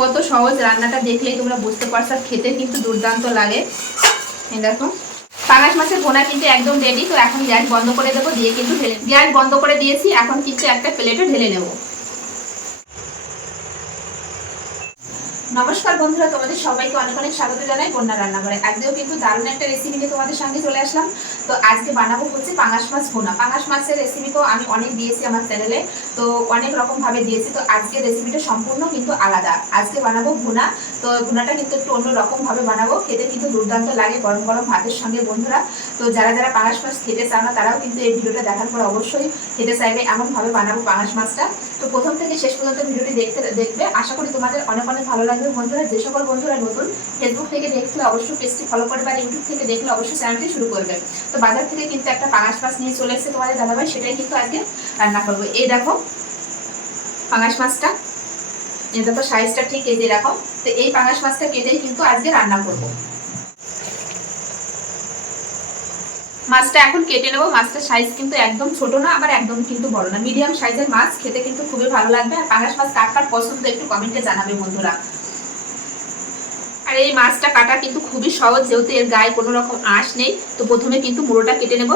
কত সহজ রান্নাটা দেখলেই তোমরা বুঝতে পারছ খেতে কিন্তু দুর্দান্ত লাগে। দেখো। পাঙাশ মাছের ভোনা কিন্তু একদম রেডি তো এখন গ্যাস বন্ধ করে দেবো, দিয়ে কিন্তু ঢেলে গ্যাস বন্ধ করে দিয়েছি, এখন কিন্তু একটা প্লেটে ঢেলে নেব। নমস্কার বন্ধুরা, তোমাদের সবাইকে অনেক অনেক স্বাগত জানাই বন্যা রান্নাঘরে। আজকেও কিন্তু দারুণ একটা রেসিপি নিয়ে তোমাদের সঙ্গে চলে আসলাম। তো আজকে বানাবো হচ্ছে পাঙাশ মাছ ভুনা। পাঙাশ মাছের রেসিপি তো আমি অনেক দিয়েছি আমার চ্যানেলে তো অনেক রকম ভাবে দিয়েছি। তো আজকে রেসিপিটা সম্পূর্ণ কিন্তু আলাদা। আজকে বানাবো ভুনা। তো ভুনাটা কিন্তু একটু অন্য রকম ভাবে বানাবো। খেতে কিন্তু দুর্দান্ত লাগে গরম গরম ভাতের সঙ্গে বন্ধুরা। তো যারা যারা পাঙাশ মাছ খেতে চাও না, তারাও কিন্তু এই ভিডিওটা দেখার পর অবশ্যই খেতে চাইবে। এমন ভাবে বানাবো পাঙাশ মাছটা। তো প্রথম থেকে শেষ পর্যন্ত ভিডিওটি দেখতে, দেখবে। আশা করি তোমাদের অনেক অনেক ভালো লাগবে বন্ধুরা যে সকল বন্ধুরা নতুন ফেসবুক থেকে দেখলে অবশ্যই পেজটি ফলো করবে আর ইউটিউব থেকে দেখলে অবশ্যই চ্যানেলটি শুরু করবে। তো বাজার থেকে কিন্তু একটা পাঙাশ মাছ নিয়ে চলে এসেছে তোমাদের দাদাভাই, সেটাই কিন্তু আজকে রান্না করব। এই দেখো, পাঙাশ মাছটা এটা তো সাইজটা ঠিক যে দেখো, তো এই পাঙাশ মাছটা কেটেই কিন্তু আজকে রান্না করব। মাছটা এখন কেটে নেব মাছটার সাইজ কিন্তু একদম ছোট না, আবার একদম কিন্তু বড় না। মিডিয়াম সাইজের মাছ, খেতে কিন্তু খুবই ভালো লাগবে। আর পাঙাশ মাছ কার পছন্দ একটু কমেন্টে জানাবে বন্ধুরা। আর এই মাছটা কাটা কিন্তু খুবই সহজ, যেহেতু এর গায়ে কোনো রকম আঁশ নেই, তো প্রথমে কিন্তু মুড়োটা কেটে নেব।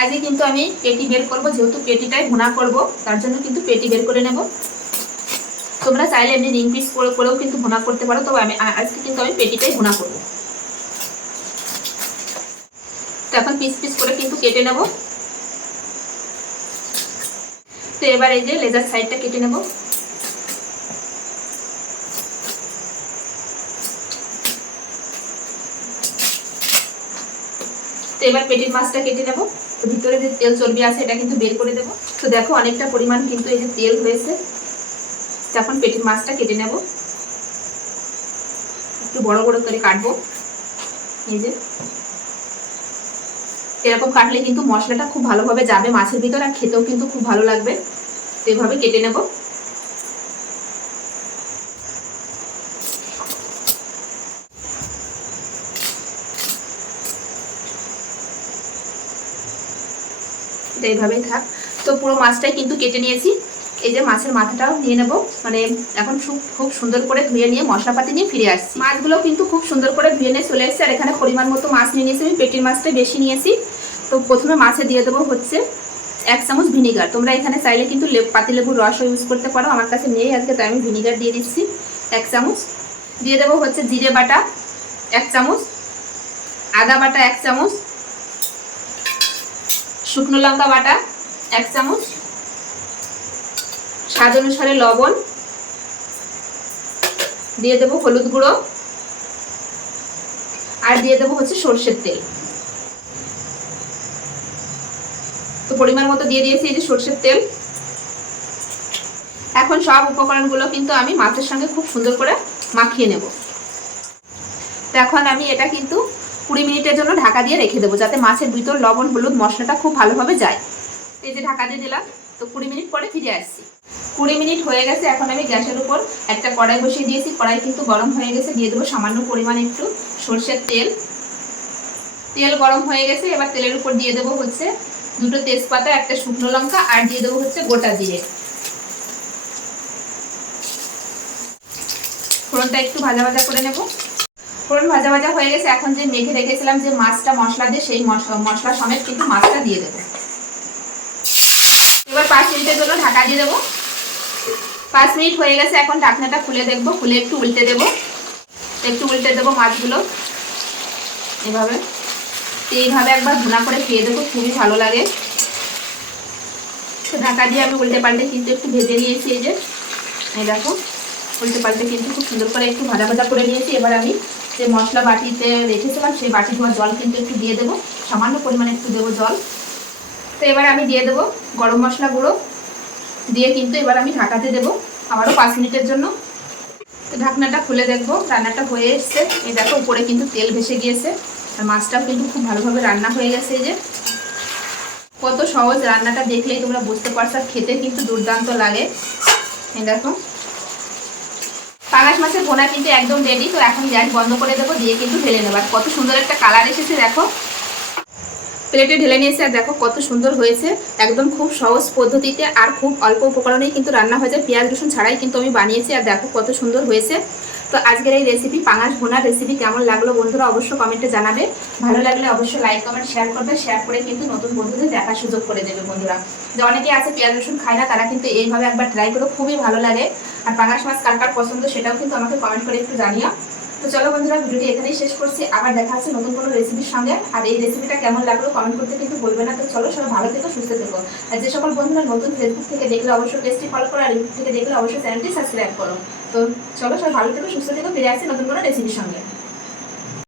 আজকে কিন্তু আমি পেটি বের করব, যেহেতু পেটিটাই ভুনা করব, তার জন্য কিন্তু পেটি বের করে নেব। তোমরা চাইলে এমনি রিং পিস করে, করেও কিন্তু ভুনা করতে পারো, তবে আমি আজকে কিন্তু আমি পেটিটাই ভুনা করব। তো এখন পিস পিস করে কিন্তু কেটে নেব। তো এবার এই যে লেজার সাইডটা কেটে নেব। তো এবার পেটির মাছটা কেটে নেব। ভিতরে যে তেল চর্বি আছে, এটা কিন্তু বের করে দেবো। তো দেখো অনেকটা পরিমাণ কিন্তু এই যে তেল হয়েছে। এখন পেটির মাছটা কেটে নেব। একটু বড় বড় করে কাটবো। এই যে। এরকম কাটলে কিন্তু মশলাটা খুব ভালোভাবে যাবে মাছের ভিতর আর খেতেও কিন্তু খুব ভালো লাগবে। এভাবে কেটে নেব। এইভাবেই থাক। তো পুরো মাছটাই কিন্তু কেটে নিয়েছি। এই যে মাছের মাথাটাও নিয়ে নেব। মানে এখন খুব সুন্দর করে ধুয়ে নিয়ে মশলাপাতি নিয়ে ফিরে আসছি। মাছগুলো কিন্তু খুব সুন্দর করে ধুয়ে নিয়ে চলে এসেছে। আর এখানে পরিমাণ মতো মাছ নিয়ে নিয়েছি। আমি পেটির মাছটাই বেশি নিয়েছি। তো প্রথমে মাছে দিয়ে দেবো হচ্ছে এক চামচ ভিনিগার। তোমরা এখানে চাইলে কিন্তু পাতিলেবুর রসও ইউজ করতে পারো। আমার কাছে নেই আজকে, তাই আমি ভিনিগার দিয়ে দিচ্ছি এক চামচ। দিয়ে দেবো হচ্ছে জিরে বাটা এক চামচ, আদা বাটা এক চামচ, শুকনো লঙ্কা বাটা এক চামচ, স্বাদ অনুসারে লবণ। দিয়ে দেবো হলুদ গুঁড়ো। আর দিয়ে দেবো হচ্ছে সর্ষের তেল। তো পরিমাণ মতো দিয়ে দিয়েছি এই যে সর্ষের তেল। এখন সব উপকরণগুলো কিন্তু আমি মাছের সঙ্গে খুব সুন্দর করে মাখিয়ে নেব। তো এখন আমি এটা কিন্তু কুড়ি মিনিটের জন্য ঢাকা দিয়ে রেখে দেবো, যাতে মাছের ভিতর লবণ, হলুদ, মশলাটা খুব ভালোভাবে যায়। এই যে ঢাকা দিয়ে দিলাম, তো কুড়ি মিনিট পরে ফিরে আসছি। কুড়ি মিনিট হয়ে গেছে, এখন আমি গ্যাসের উপর একটা কড়াই বসিয়ে দিয়েছি। কড়াই কিন্তু গরম হয়ে গেছে, দিয়ে দেবো সামান্য পরিমাণ একটু সর্ষের তেল। তেল গরম হয়ে গেছে, এবার তেলের উপর দিয়ে দেবো হচ্ছে দুটো তেজপাতা, একটা শুকনো লঙ্কা, আর দিয়ে দেবো হচ্ছে গোটা জিরে। ফোড়নটা একটু ভাজা ভাজা করে নেব। ফোড়ন ভাজা ভাজা হয়ে গেছে, এখন যে মেখে রেখেছিলাম যে মাছটা, মশলা দিয়ে, সেই মশলা সমেত কিন্তু মাছটা দিয়ে দেবো। এবার পাঁচ মিনিটের জন্য ঢাকা দিয়ে দেবো। পাঁচ মিনিট হয়ে গেছে, এখন ঢাকনাটা খুলে দেখব, খুলে একটু উল্টে দেবো। একটু উল্টে দেবো মাছগুলো। এভাবে। এইভাবে একবার ভুনা করে খেয়ে দেবো খুবই ভালো লাগে। ঢাকা দিয়ে আমি উল্টে পাল্টে কিন্তু একটু ভেজে নিয়েছি এই যে। এই দেখো, উল্টে পাল্টে কিন্তু খুব সুন্দর করে একটু ভাজা ভাজা করে নিয়েছি। এবার আমি যে মশলা বাটিতে রেখেছিলাম, সেই বাটি ধোয়া জল কিন্তু একটু দিয়ে দেবো। সামান্য পরিমাণে একটু দেবো জল। তো এবার আমি দিয়ে দেবো গরম মশলা গুঁড়ো। দিয়ে কিন্তু এবার আমি ঢাকাতে দেবো আবারও পাঁচ মিনিটের জন্য। ঢাকনাটা খুলে দেখব, রান্নাটা হয়ে এসছে। এই দেখো, উপরে কিন্তু তেল ভেসে গিয়েছে। আর মাছটাও কিন্তু খুব ভালোভাবে রান্না হয়ে গেছে এই যে। কত সহজ রান্নাটা দেখলেই তোমরা বুঝতে পারছ খেতে কিন্তু দুর্দান্ত লাগে। দেখো। পাঙাশ মাছের পোনা কিন্তু একদম রেডি তো এখন গ্যাস বন্ধ করে দেবো, দিয়ে কিন্তু ঢেলে নেবার কত সুন্দর একটা কালার এসেছে, দেখো। প্লেটে ঢেলে নিয়েছে আর দেখো কত সুন্দর হয়েছে। একদম খুব সহজ পদ্ধতিতে আর খুব অল্প উপকরণেই কিন্তু রান্না হয়ে যায় পেঁয়াজ, রসুন ছাড়াই কিন্তু আমি বানিয়েছি আর দেখো কত সুন্দর হয়েছে। তো আজকের এই রেসিপি পাঙাশ ভোনার রেসিপি কেমন লাগল বন্ধুরা অবশ্যই কমেন্টে জানাবে। ভালো লাগলে অবশ্যই লাইক কমেন্ট শেয়ার করবে। শেয়ার করে কিন্তু নতুন বন্ধুদের দেখার সুযোগ করে দেবে বন্ধুরা। যে অনেকে আছে পেঁয়াজ, রসুন খায় না, তারা কিন্তু এইভাবে একবার ট্রাই করে খুবই ভালো লাগে। আর পাঙাশ মাছ কার কার পছন্দ সেটাও কিন্তু আমাকে কমেন্ট করে একটু জানিও। তো চলো বন্ধুরা, ভিডিওটি এখানেই শেষ করছি। আবার দেখা হচ্ছে নতুন কোনো রেসিপির সঙ্গে। আর এই রেসিপিটা কেমন লাগল কমেন্ট করতে কিন্তু বলবে না। তো চলো সবাই ভালো থেকে, সুস্থ থেকো। আর যে সকল বন্ধুরা নতুন ফেসবুক থেকে দেখলে অবশ্যই পেজটি ফলো করো, আর ইউটিউব থেকে দেখলে অবশ্যই চ্যানেলটি সাবস্ক্রাইব করো। তো চলো সবাই ভালো থেকে, সুস্থ থেকো। ফিরে আসছি নতুন কোনো রেসিপির সঙ্গে।